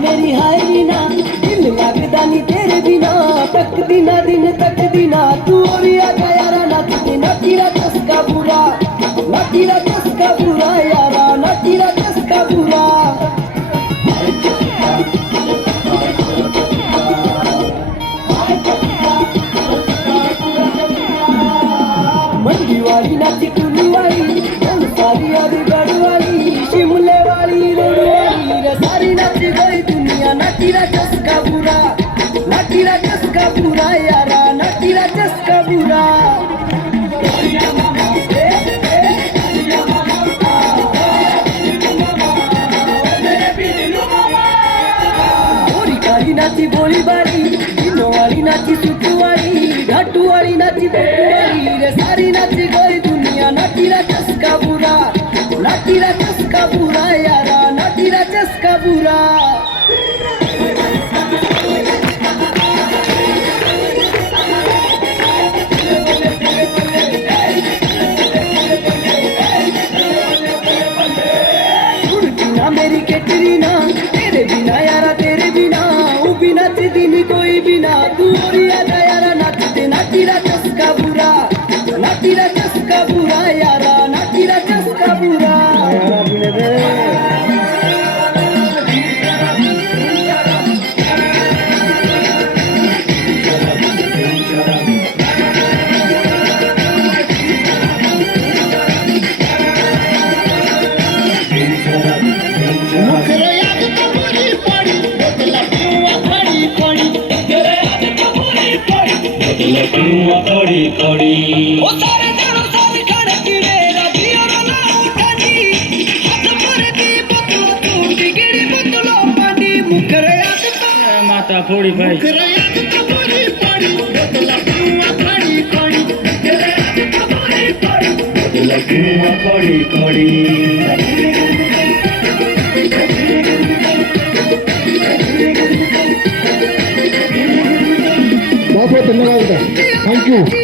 मेरी हाय रीना, दिल लगदा नी तेरे बिना, तक दिना तू और आजा यारा नाचते, नाचीरा चस्का बुरा, नाचीरा चस्का बुरा यारा, नाचीरा चस्का बुरा। मंडी वाली नाची कुली वाली, सारी आदि गढ़वाली, शिमले वाली रेडवाली रे, सारी नाची गई दुनिया, नाचीरा चस्का बुरा, नाचीरा चस्का बुरा यारा, नाचीरा चस्का बुरा। गोरी काली नाची बोली बारी, दिनों वाली नाची सुटू वाली, घाटू वाली नाची बेटू वाली रे, सारी नाची गई दुनिया, नाचीरा चस्का बुरा, नाचीरा चस्का बुरा यारा, नाचीरा चस्का बुरा। मेरी कैटरीना, तेरे बिना यारा तेरे बिना, वो बिना तेरी नहीं कोई बिना, तू और आजा यारा नाचते, नाचीरा चस्का बुरा, नाचीरा चस्का बुरा यारा, नाचीरा चस्का बुरा। कड़ी कड़ी ओ सारे जानो सारे खाने कीड़े राजी और ना उठानी, हाथ पर दी बोतल तू गिरी बोतल पानी, मुखरे याद तो माता फोड़ी भाई, मुखरे याद तो पूरी पड़ी, बोतल पीवा खड़ी खड़ी, मुखरे याद तो पूरी पड़ी, बोतल पीवा खड़ी खड़ी। बहुत बहुत धन्यवाद, थैंक यू।